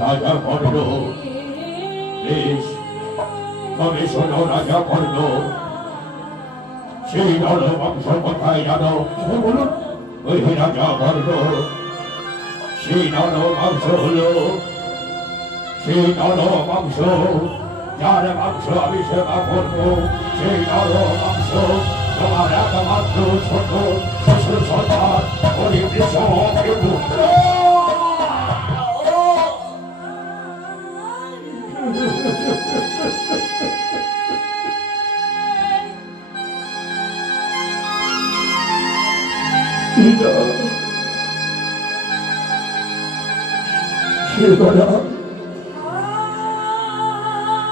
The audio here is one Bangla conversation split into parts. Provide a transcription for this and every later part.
রাজা কর্ণ বেশ তবে শোনো রাজা কর্ণ সেই নরবংশ কোথায় জানো বলুন ওই রাজা কর্ণ সেই নরবংশ হলো সেই নরবংশ যার বংশ আমি সেবা করবো সেই নরবংশ তোমার একমাত্র ছোট শ্বশুর সন্তান হরিবৃষ পুত্র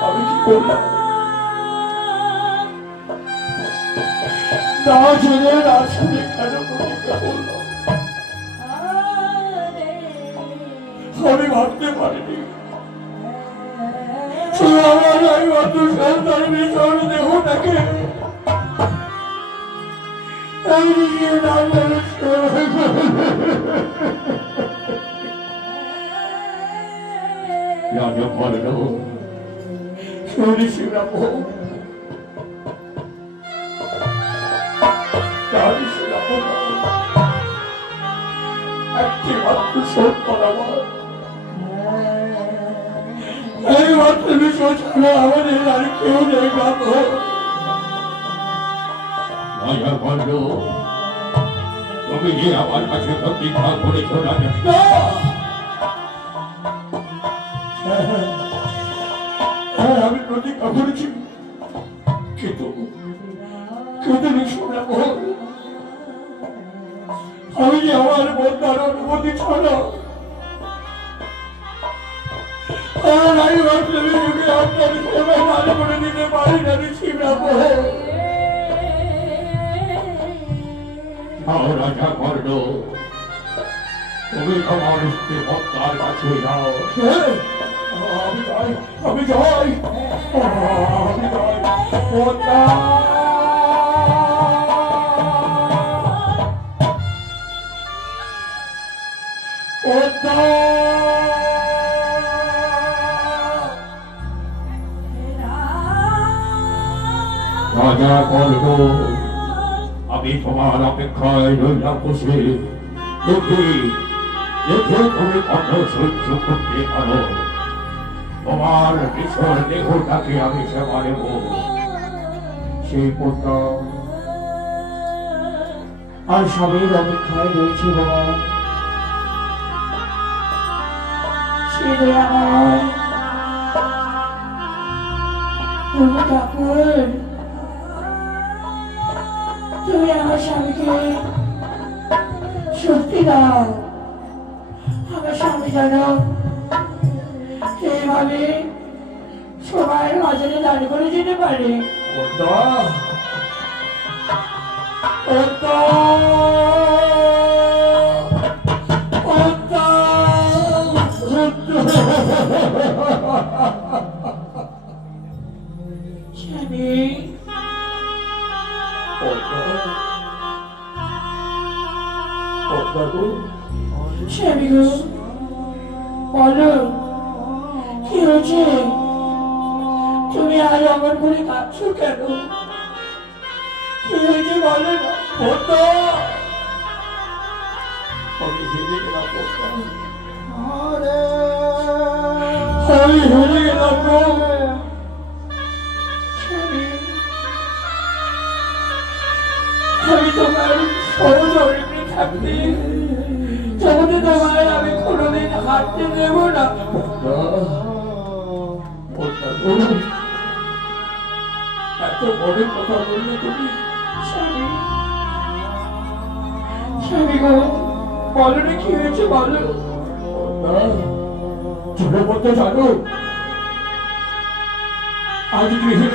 আমি কি করলাম না জেনে না শুনে কেন প্রতিজ্ঞা করলাম আমি ভাবতে পারিনি আমার একমাত্র সন্তান বিচরণ দেহটাকে রাজা কর্ণ ঋষিরাম একটি মাত্র সন্তান আমার এই মাত্র বিষয় ছাড়া আমাদের আর কেউ নেই বাবা রাজা কর্ণ তুমি যে আমার কাছে প্রতিজ্ঞা করেছ রাজা আমি প্রতিজ্ঞা করেছি কিন্তু আমি যে আমার বন্ধার অনুমতি ছাড়া আপনার সেবায় ভালো করে দিতে পারি না রাজা কর্ণ তুমি তোমার স্ত্রী হত্যার কাছে যাও আমি যাই রাজা কর্ণ আমি তোমার অপেক্ষায় রইলাম বসে দেখি তুমি কত সহ্য করতে পারো তোমার কিশোর দেহটাকে আমি সেবা নেব সেই পুত্র আর সবের অপেক্ষায় রয়েছে বাবা ঠাকুর তুমি আমার স্বামীকে শক্তি দাও আমার স্বামী যেন এইভাবে সবাই মাঝে দাঁড় করে যেতে পারে বলো কি হয়েছে তুমি আজ আমার করে কাঁদছো কেন কি হয়েছে বলো না আমি হেরে গেলাম আমি হেরে গেলাম আমি তোমার সহজরে থাকতে জগতে তোমার আমি কোনোদিন হাঁটতে দেব না এত বড় কথা বললে তুমি স্বামী গো বলো না কি হয়েছে বলো ছোট মতো জানো আজ গৃহে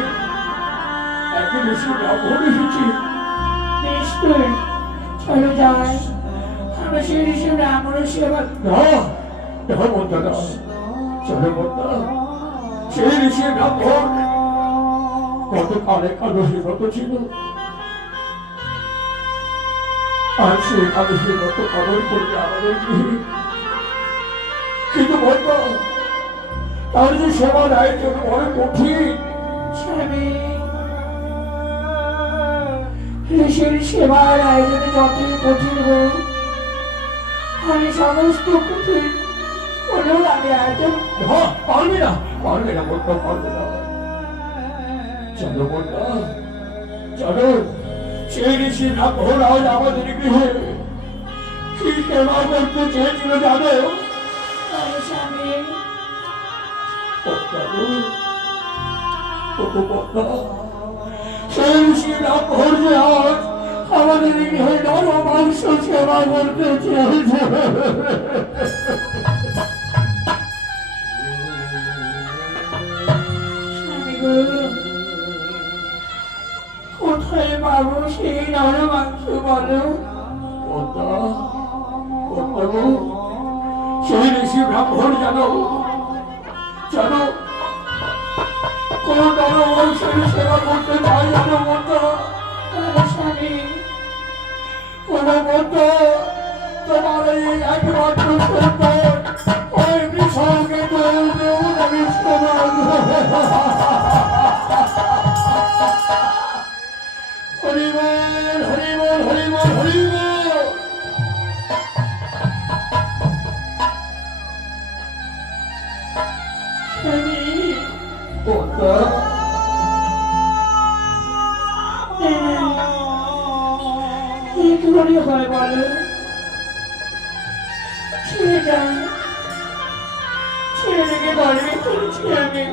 একদিন এসে ব্রাহ্মণ এসেছি নিশ্চয় চলো যাই আমরা সেই ঋষি ব্রাহ্মণের সেবা চলো বন্ধা সেই ঋষি ব্রাহ্মণ গতকাল একাদশী ব্রত ছিল আর সে একাদশী ব্রত পালন করবে আমাদের গৃহে কিন্তু বন্ধা তার যে সেবার আয়োজন বড় কঠিন। স্বামী, ঋষির সেবার আয়োজনে যতই কঠিন হোক, আমি সমস্ত কঠিন হলেও আমি আয়োজন পারবে না, পারবে না, বলতে পারবে না। চলো বলটা, চলো, সেই ঋষি ব্রাহ্মণ আজ আমাদের গৃহে কি সেবা করতে চেয়েছিল জানো? স্বামী, সেই ঋষি ব্রাহ্মণ যে আজ আমাদের গৃহে নর মাংস সেবা করতে চেয়েছে। কোথায় পাবো সেই নর মাংস বলো? সেই ঋষি ব্রাহ্মণ জানো, জানো কোন নর মাংসের সেবা করতে চাই জানো? বলতো স্বামী, কোন বলতো তোমার এই একমাত্র সন্তান ওই কৃষককে আমি সমান। হরিবল হরিবল হরিবল হরিবল। কি করে হয় বলো? ছেড়ে যান, ছেড়ে রেখে গর্বে ফেলেছি আমি।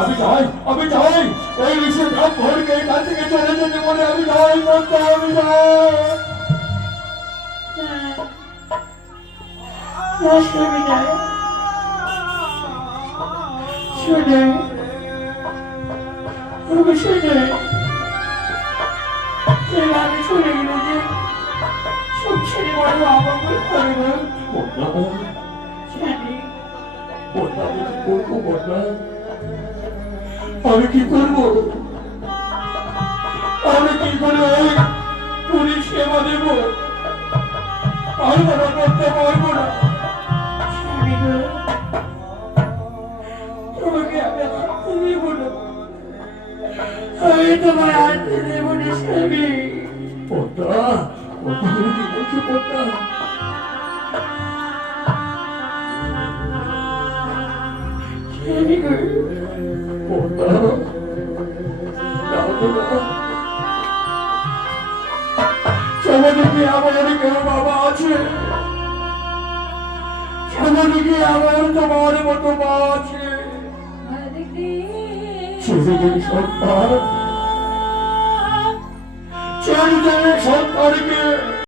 আমি যাই, আমি যাই, ওই ঋষি ব্রাহ্মণকে এখান থেকে চলে যেতে বলে আমি যাই, আমি যাই। শুনে যায়, শুনে শুনে আমি চলে গেলে যে সব ছেড়ে বড় আমাকে করবে। আমি কি করবো? আমি কি করে ওই পুলিশ সেবা দেব? পারবো না, করতে পারবো না। তোমাকে আমি হাতে দেব না, আমি তোমার হাতে দেব না স্বামী। পোতা, পোতা তুমি কি বলছো পোতা? সমাজে আমার কেউ বাবা আছে? সমাজে আমার তোমার মতো মা আছে? ছেলেদের সন্তান, ছেলেদের সন্তানকে